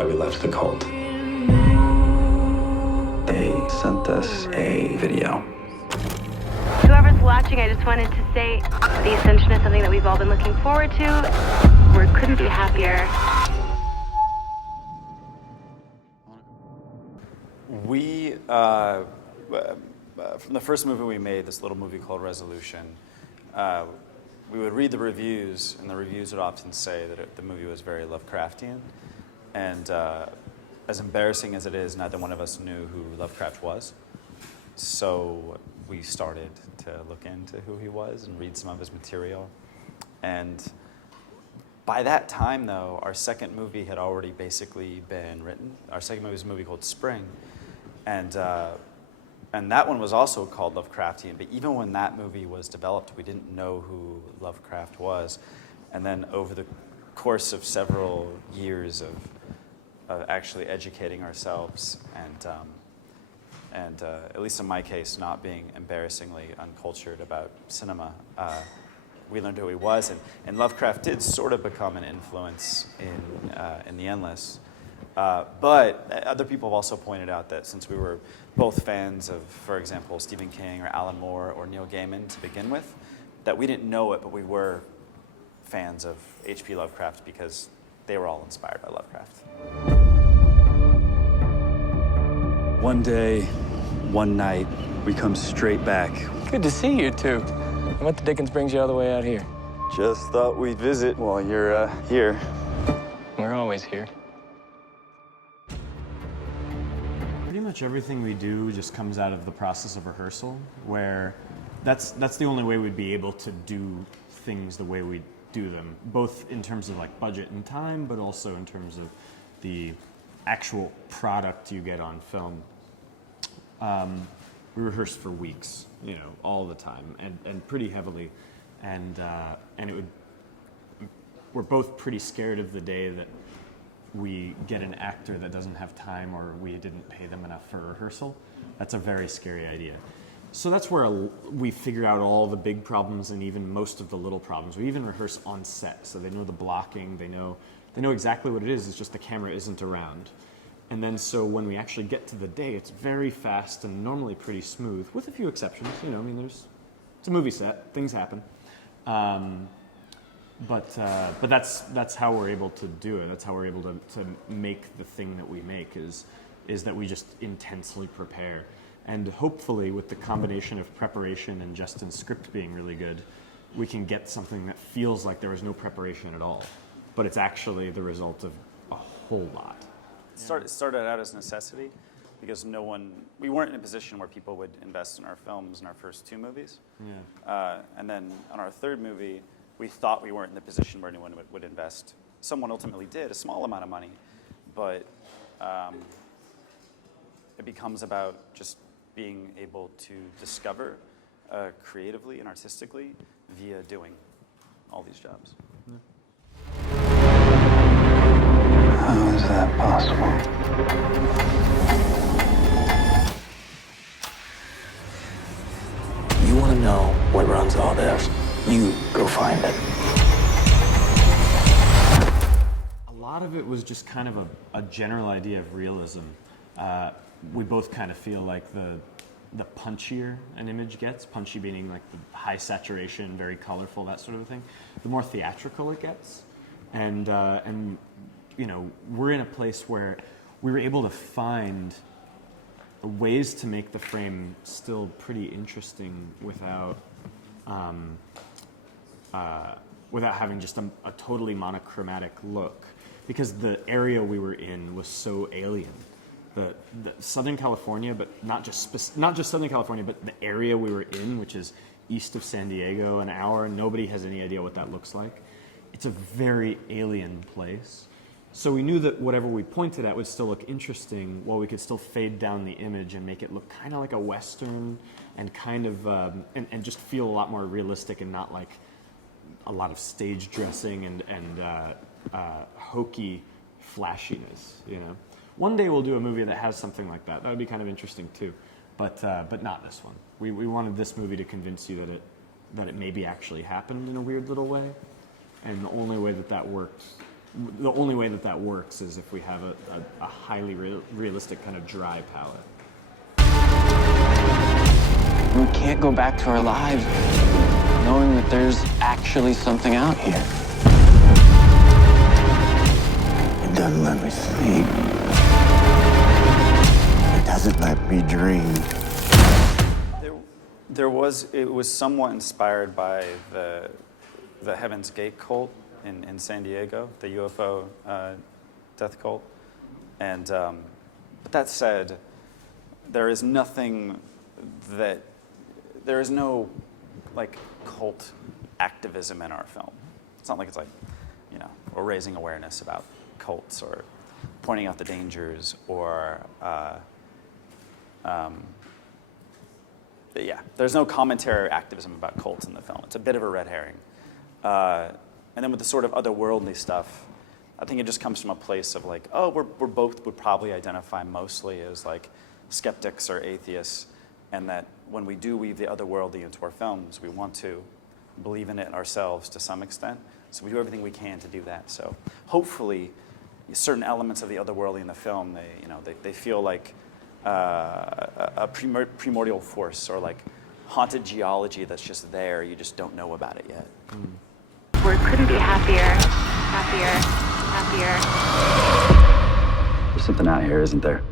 why we left the cult. They sent us a video. Whoever's watching, I just wanted to say the Ascension is something that we've all been looking forward to. We couldn't be happier. We, from the first movie we made, this little movie called Resolution, we would read the reviews, and the reviews would often say that the movie was very Lovecraftian. And as embarrassing as it is, neither one of us knew who Lovecraft was. So we started to look into who he was and read some of his material. And by that time, though, our second movie had already basically been written. Our second movie was a movie called Spring. And that one was also called Lovecraftian, but even when that movie was developed, we didn't know who Lovecraft was. And then over the course of several years of actually educating ourselves and at least in my case, not being embarrassingly uncultured about cinema, we learned who he was. And Lovecraft did sort of become an influence in The Endless. But other people have also pointed out that since we were both fans of, for example, Stephen King or Alan Moore or Neil Gaiman to begin with, that we didn't know it, but we were fans of H.P. Lovecraft because they were all inspired by Lovecraft. One day, one night, we come straight back. Good to see you two. And what the dickens brings you all the way out here? Just thought we'd visit while you're here. We're always here. Pretty much everything we do just comes out of the process of rehearsal, where that's the only way we'd be able to do things the way we do them, both in terms of like budget and time, but also in terms of the actual product you get on film. We rehearse for weeks, all the time, and pretty heavily, and we're both pretty scared of the day that we get an actor that doesn't have time or we didn't pay them enough for rehearsal. That's a very scary idea. So that's where we figure out all the big problems and even most of the little problems. We even rehearse on set, so they know the blocking, they know exactly what it is, it's just the camera isn't around. And then so when we actually get to the day, it's very fast and normally pretty smooth, with a few exceptions. It's a movie set, things happen. But that's how we're able to do it. That's how we're able to make the thing that we make is that we just intensely prepare. And hopefully with the combination of preparation and Justin's script being really good, we can get something that feels like there was no preparation at all. But it's actually the result of a whole lot. It started out as necessity because we weren't in a position where people would invest in our films in our first two movies. Yeah. And then on our third movie, we thought we weren't in the position where anyone would invest. Someone ultimately did, a small amount of money, but it becomes about just being able to discover creatively and artistically via doing all these jobs. Yeah. How is that possible? You want to know what runs all this? You go find it. A lot of it was just kind of a general idea of realism. We both kind of feel like the punchier an image gets, punchy meaning like the high saturation, very colorful, that sort of thing, the more theatrical it gets. And we're in a place where we were able to find ways to make the frame still pretty interesting without having just a totally monochromatic look, because the area we were in was so alien. The Southern California, but not just Southern California, but the area we were in, which is east of San Diego, an hour. Nobody has any idea what that looks like. It's a very alien place. So we knew that whatever we pointed at would still look interesting, while we could still fade down the image and make it look kind of like a Western and kind of and just feel a lot more realistic and not like a lot of stage dressing and hokey flashiness. One day we'll do a movie that has something like that. That would be kind of interesting too, but not this one. We wanted this movie to convince you that it maybe actually happened in a weird little way, and the only way that worked the only way that works is if we have a highly realistic kind of dry palette. We can't go back to our lives knowing that there's actually something out here. It doesn't let me sleep. It doesn't let me dream. It was somewhat inspired by the Heaven's Gate cult in San Diego, the UFO death cult. And but that said, there is no like cult activism in our film. It's not like it's like, you know, we're raising awareness about cults or pointing out the dangers or yeah, there's no commentary or activism about cults in the film. It's a bit of a red herring. And then with the sort of otherworldly stuff, I think it just comes from a place of like, oh, we're both would probably identify mostly as like skeptics or atheists, and that when we do weave the otherworldly into our films, we want to believe in it ourselves to some extent. So we do everything we can to do that. So hopefully, certain elements of the otherworldly in the film, they feel like a primordial force or like haunted geology that's just there. You just don't know about it yet. We couldn't be happier. There's something out here, isn't there?